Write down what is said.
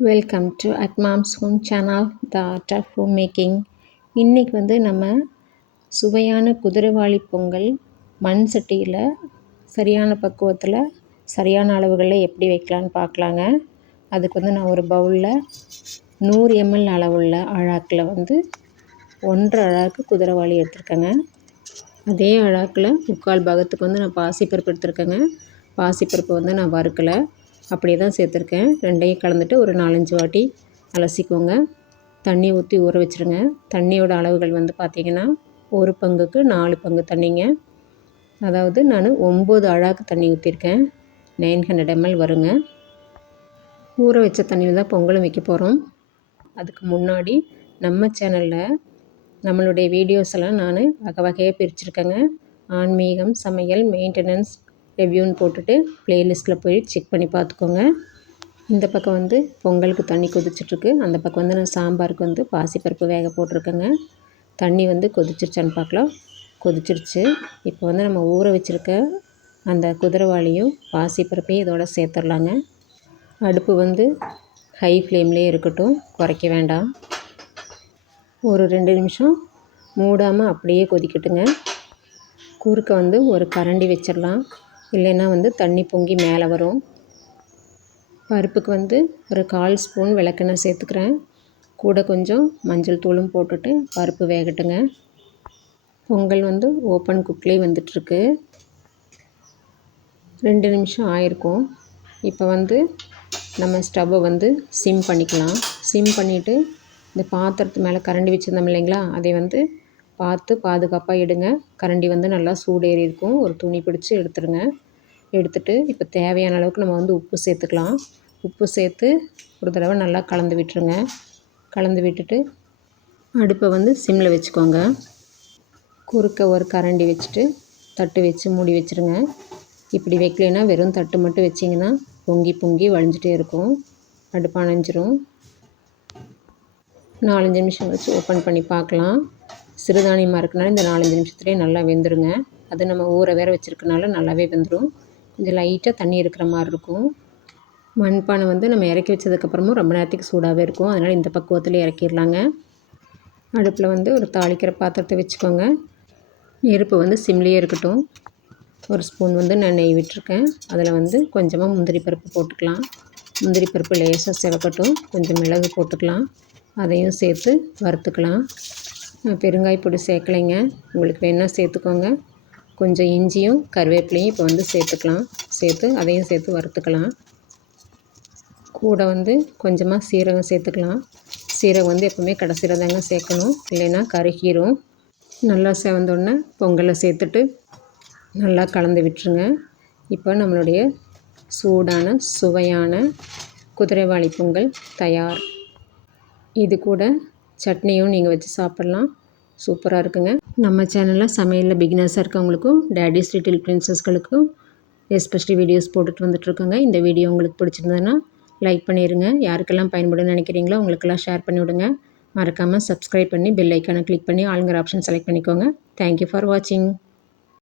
Welcome to at mom's home channel the art of home making இன்றைக்கி வந்து நம்ம சுவையான குதிரைவாளி பொங்கல் மண் சட்டியில் சரியான பக்குவத்தில் சரியான அளவுகளில் எப்படி வைக்கலான்னு பார்க்கலாங்க. அதுக்கு வந்து நான் ஒரு பவுலில் நூறு எம்எல் அளவுள்ள அழாக்கில் வந்து ஒன்றரை அழாக்கு குதிரைவாளி எடுத்திருக்கேங்க. அதே அழாக்கில் முக்கால் பாகத்துக்கு வந்து நான் பாசிப்பருப்பு எடுத்திருக்கேங்க. பாசிப்பருப்பு வந்து நான் வறுக்கலை. அப்படியே தான் சேர்த்துருக்கேன். ரெண்டையும் கலந்துட்டு ஒரு நாலஞ்சு வாட்டி அலசிக்கோங்க. தண்ணி ஊற்றி ஊற வச்சுருங்க. தண்ணியோட அளவுகள் வந்து பார்த்திங்கன்னா ஒரு பங்குக்கு நாலு பங்கு தண்ணிங்க. அதாவது நான் ஒம்பது அழாக்கு தண்ணி ஊற்றிருக்கேன் நைன் ஹண்ட்ரட் எம்எல் வருங்க. ஊற வச்ச தண்ணியில் தான் பொங்கலும் வைக்க போகிறோம் அதுக்கு முன்னாடி நம்ம சேனலில் நம்மளுடைய வீடியோஸ் எல்லாம் நான் வகை வகையாக பிரிச்சுருக்கேங்க. ஆன்மீகம் சமையல் மெயின்டெனன்ஸ் ரிவ்யூன்னு போட்டுட்டு ப்ளேலிஸ்ட்டில் போய் செக் பண்ணி பார்த்துக்கோங்க. இந்த பக்கம் வந்து பொங்கலுக்கு தண்ணி கொதிச்சிட்ருக்கு. அந்த பக்கம் வந்து நான் சாம்பாருக்கு வந்து பாசிப்பருப்பு வேக போட்டிருக்கேங்க. தண்ணி வந்து கொதிச்சிருச்சான்னு பார்க்கலாம். கொதிச்சிருச்சு. இப்போ வந்து நம்ம ஊற வச்சுருக்க அந்த குதிரைவாளியும் பாசிப்பருப்பையும் இதோட சேர்த்துடலாங்க அடுப்பு வந்து ஹை ஃப்ளேம்லேயே இருக்கட்டும். குறைக்க வேண்டாம். ஒரு ரெண்டு நிமிஷம் மூடாமல் அப்படியே கொதிக்கட்டுங்க. குறுக்க வந்து ஒரு கரண்டி வச்சிடலாம். இல்லைன்னா வந்து தண்ணி பொங்கி மேலே வரும். பருப்புக்கு வந்து ஒரு கால் ஸ்பூன் விளக்கெண்ணெய் சேர்த்துக்கிறேன். கூட கொஞ்சம் மஞ்சள் தூளும் போட்டுட்டு பருப்பு வேகட்டுங்க. பொங்கல் வந்து ஓப்பன் குக்லேயே வந்துட்டுருக்கு. ரெண்டு நிமிஷம் ஆயிருக்கும். இப்போ வந்து நம்ம ஸ்டவ்வை வந்து சிம் பண்ணிக்கலாம். சிம் பண்ணிவிட்டு இந்த பாத்திரத்து மேலே கரண்டி வச்சுருந்தோம் இல்லைங்களா அதை வந்து பார்த்து பாதுகாப்பாக எடுங்க. கரண்டி வந்து நல்லா சூடேறி இருக்கும். ஒரு துணி பிடிச்சி எடுத்துருங்க. எடுத்துகிட்டு இப்போ தேவையான அளவுக்கு நம்ம வந்து உப்பு சேர்த்துக்கலாம். உப்பு சேர்த்து ஒரு தடவை நல்லா கலந்து விட்டுருங்க. கலந்து விட்டுட்டு அடுப்பை வந்து சிம்மில் வச்சுக்கோங்க. குறுக்க ஒரு கரண்டி வச்சுட்டு தட்டு வச்சு மூடி வச்சுருங்க. இப்படி வைக்கலைன்னா வெறும் தட்டு மட்டும் வச்சிங்கன்னா பொங்கி பொங்கி வழிஞ்சிட்டே இருக்கும். அடுப்பு அணைஞ்சிரும். நாலஞ்சு நிமிஷம் வச்சு ஓப்பன் பண்ணி பார்க்கலாம். சிறுதானியமாக இருக்கனால இந்த நாலஞ்சு நிமிஷத்துலேயே நல்லா வெந்துருங்க. அது நம்ம ஊற வேற வச்சுருக்கனால நல்லாவே வெந்துடும் கொஞ்சம் லைட்டாக தண்ணி இருக்கிற மாதிரி இருக்கும். மண்பானை வந்து நம்ம இறக்கி வச்சதுக்கப்புறமும் ரொம்ப நேரத்துக்கு சூடாகவே இருக்கும். அதனால் இந்த பக்குவத்தில் இறக்கிடலாங்க. அடுப்பில் வந்து ஒரு தாளிக்கிற பாத்திரத்தை வச்சுக்கோங்க. நெருப்பு வந்து சிம்லேயே இருக்கட்டும். ஒரு ஸ்பூன் வந்து நான் நெய் விட்டுருக்கேன். அதில் வந்து கொஞ்சமாக முந்திரி பருப்பு போட்டுக்கலாம். முந்திரி பருப்பு லேசாக சிவக்கட்டும். கொஞ்சம் மிளகு போட்டுக்கலாம். அதையும் சேர்த்து வறுத்துக்கலாம். பெருங்காய் பொடி சேர்க்கலைங்க. உங்களுக்கு வேணால் சேர்த்துக்கோங்க. கொஞ்சம் இஞ்சியும் கருவேப்பிலையும் இப்போ வந்து சேர்த்துக்கலாம். சேர்த்து அதையும் சேர்த்து வறுத்துக்கலாம். கூட வந்து கொஞ்சமாக சீரகம் சேர்த்துக்கலாம். சீரகம் வந்து எப்போவுமே கடைசியில் தாங்க சேர்க்கணும். இல்லைன்னா கருகீரும். நல்லா செவந்தோடனே பொங்கலை சேர்த்துட்டு நல்லா கலந்து விட்டுருங்க. இப்போ நம்மளுடைய சூடான சுவையான குதிரைவாளி பொங்கல் தயார். இது கூட சட்னியும் நீங்கள் வச்சு சாப்பிட்லாம். சூப்பராக இருக்குங்க. நம்ம சேனலில் சமையலில் பிகினர்ஸாக இருக்கவங்களுக்கும் டேடிஸ் லிட்டில் பிரின்சஸ்களுக்கும் எஸ்பெஷலி வீடியோஸ் போட்டுட்டு வந்துட்டுருக்கோங்க இந்த வீடியோ உங்களுக்கு பிடிச்சிருந்ததுன்னா லைக் பண்ணிடுங்க யாருக்கெல்லாம் பயன்படும்னு நினைக்கிறீங்களோ உங்களுக்கெல்லாம் ஷேர் பண்ணி விடுங்க. மறக்காமல் சப்ஸ்கிரைப் பண்ணி பெல் ஐக்கானை கிளிக் பண்ணி ஆளுங்கிற ஆப்ஷன் செலக்ட் பண்ணிக்கோங்க. தேங்க்யூ ஃபார் வாட்சிங்